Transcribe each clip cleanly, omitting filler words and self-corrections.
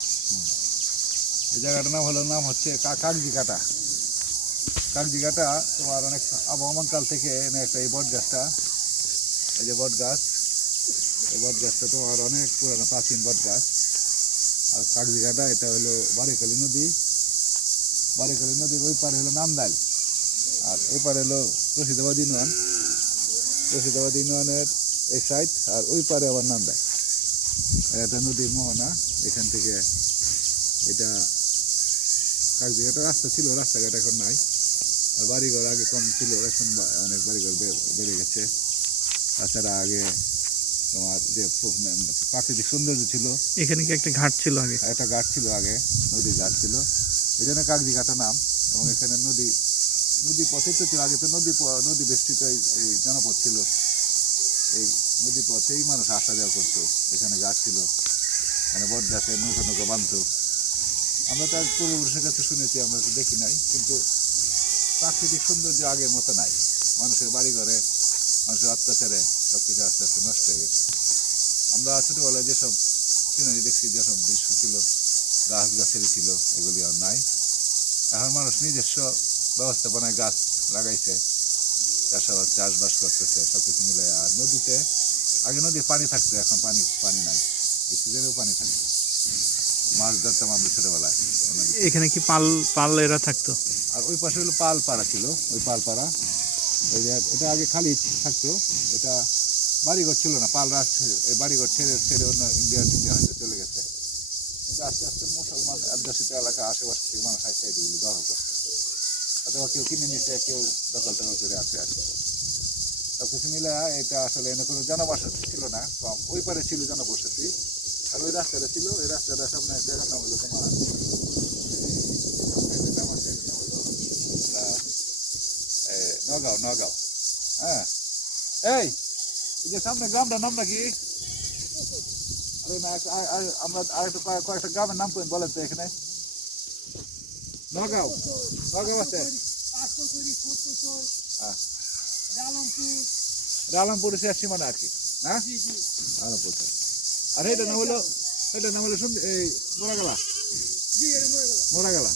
এই জায়গাটার নাম হচ্ছে কাকজিঘাটা। কাকজিঘাটা তোমার অনেক আবহমানকাল থেকে এনে একটা এই বট গাছটা, এই যে বট গাছ, এই বট গাছটা তোমার অনেক পুরানো প্রাচীন বট গাছ। আর কাকজিঘাটা এটা হলো বারেখালী নদী। বারেখালী নদীর ওই পারে হলো নান্দাইল, আর এই পারে হলো রশিদাবাদ ইউনিয়ন। রশিদাবাদ ইউনিয়নের এই সাইড, আর ওই পারে আবার নান্দাইল। এটা নদীর মোহনা। এখান থেকে এটা কাকজিঘাটা রাস্তা ছিল, রাস্তাঘাট এখন নাই। আর বাড়িঘর আগে কম ছিল, এখন অনেক বাড়িঘর বেড়ে গেছে। তাছাড়া আগে তোমার যে প্রাকৃতিক সৌন্দর্য ছিল, এখানে কি একটা ঘাট ছিল আগে? একটা ঘাট ছিল আগে, নদীর ঘাট ছিল, এই জন্য কাকজিঘাটা নাম। এবং এখানে নদী পথে তো ছিল আগে, তো নদী বেষ্টিত এই জনপদ ছিল। এই নদী পথেই মানুষ আসা যাওয়া করতো। এখানে ঘাট ছিল, এখানে বট গাছে নৌকা বাঁধতো। আমরা তো আজ পূর্বপুরুষের কাছে শুনেছি, আমরা তো দেখি নাই, কিন্তু প্রাকৃতিক সৌন্দর্য আগের মতো নাই। মানুষের বাড়িঘরে, মানুষের অত্যাচারে সব কিছু আস্তে আস্তে নষ্ট হয়ে গেছে। আমরা ছোটোবেলায় যেসব সিনারি দেখছি, যেসব দৃশ্য ছিল, গাছেরই ছিল, এগুলি আর নাই। এখন মানুষ নিজস্ব ব্যবস্থাপনায় গাছ লাগাইছে, চাষবাস করতেছে, সব কিছু মিলে। আর নদীতে আগে নদীর পানি থাকতো, এখন পানি নাই। এই সিজনেও পানি থাকতো, মাছ ধরতাম আমরা ছোটোবেলায়। এখানে কি পালেরা থাকতো? আর ওই পাশে হলো পালপাড়া ছিল, ওই পালপাড়া। এই যে এটা আগে খালি থাকতো, এটা বাড়িঘর ছিল না। এই বাড়িঘর ছেড়ে অন্য ইন্ডিয়া হয়তো চলে গেছে। কিন্তু আস্তে আস্তে মুসলমান অধ্যুষিত এলাকা আশেপাশ থেকে মানুষ আসছে এগুলি দখল করছে, অথবা কেউ কিনে নিচ্ছে, কেউ দখল করে আছে আর কি। সব কিছু মিলে এটা আসলে এনে কোনো জনবসতি ছিল না, কম। ওই পারে ছিল জনবসতি, আর ওই রাস্তাটা ছিল, ওই রাস্তাটা সামনে জায়গার নাম হলো তোমার নগাঁও। হ্যাঁ, এই যে সামনে গ্রামটার নামটা কি? আরে না, আমরা আরেকটা কয়েকটা গ্রামের নাম বলেন তো এখানে। নগাঁও আছে, রালামপুর শেষ সীমানা আর কি, না? রালামপুর। আর এইটার নাম হলো এই মোরাগালা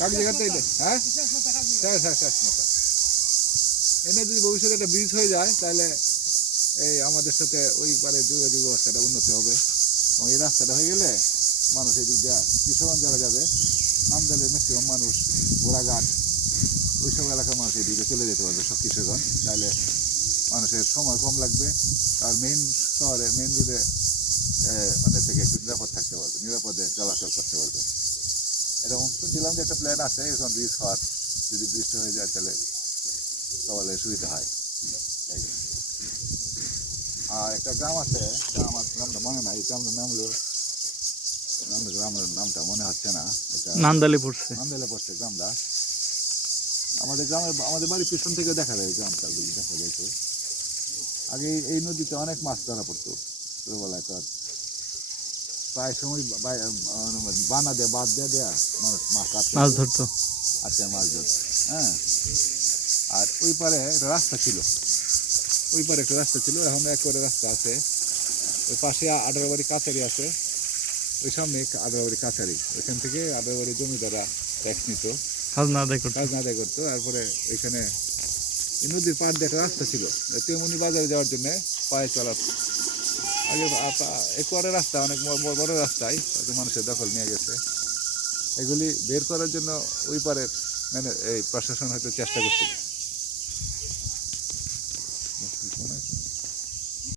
কাকজিঘাটা। হ্যাঁ, এনে যদি ভবিষ্যতে একটা ব্রিজ হয়ে যায়, তাহলে এই আমাদের সাথে ওই পারে যোগাযোগ ব্যবস্থাটা উন্নতি হবে। এবং এই রাস্তাটা হয়ে গেলে মানুষ এই দিক দিয়ে কিশোরগঞ্জ যারা যাবে, নামদালের ম্যাক্সিমাম মানুষ, গোড়াঘাট, ওইসব এলাকার মানুষ এই দিকে চলে যেতে পারবে সব কিশোরগঞ্জ। তাহলে মানুষের সময় কম লাগবে, আর মেইন রোডে মানে থেকে একটু নিরাপদ থাকতে পারবে, নিরাপদে চলাচল করতে পারবে। এরকম শুনছিলাম যে একটা প্ল্যান আছে এখন ব্রিজ হওয়ার। যদি ব্রিজটা হয়ে যায় তাহলে সবাই সুবিধা হয়। আর একটা গ্রাম আছে, আমার গ্রামটা মনে নাই, গ্রামটার নাম হলো, গ্রামের নামটা মনে হচ্ছে না। এটা নান্দাইলে পড়ছে গ্রামটা। আমাদের বাড়ির পিছন থেকে দেখা যায় গ্রামটা, দেখা যাইতো। আগে এই নদীতে অনেক মাছ ধরা পড়তো ছোটবেলায়। তো প্রায় সময় বানা দেয়া, বাদ দেয়া মানুষ মাছ ধরতো। আচ্ছা, মাছ ধরতো। হ্যাঁ, আর ওই পারে একটা রাস্তা ছিল, এখন একবারে রাস্তা আছে। ওই পাশে 18 বাড়ি কাছারি আছে, ওই সামনে 18 বাড়ি কাছারি। ওইখান থেকে 18 বাড়ি জমিদাররা ট্যাক্স নিত, খাজনা আদায় করতো। তারপরে ওইখানে এই নদীর পাড় দিয়ে একটা রাস্তা ছিল, তেমনি বাজারে যাওয়ার জন্য পায়ে চলা। আগে একবারে রাস্তা, অনেক বড় রাস্তায় মানুষের দখল নিয়ে গেছে। এগুলি বের করার জন্য ওই পারে এই প্রশাসন হয়তো চেষ্টা করছে।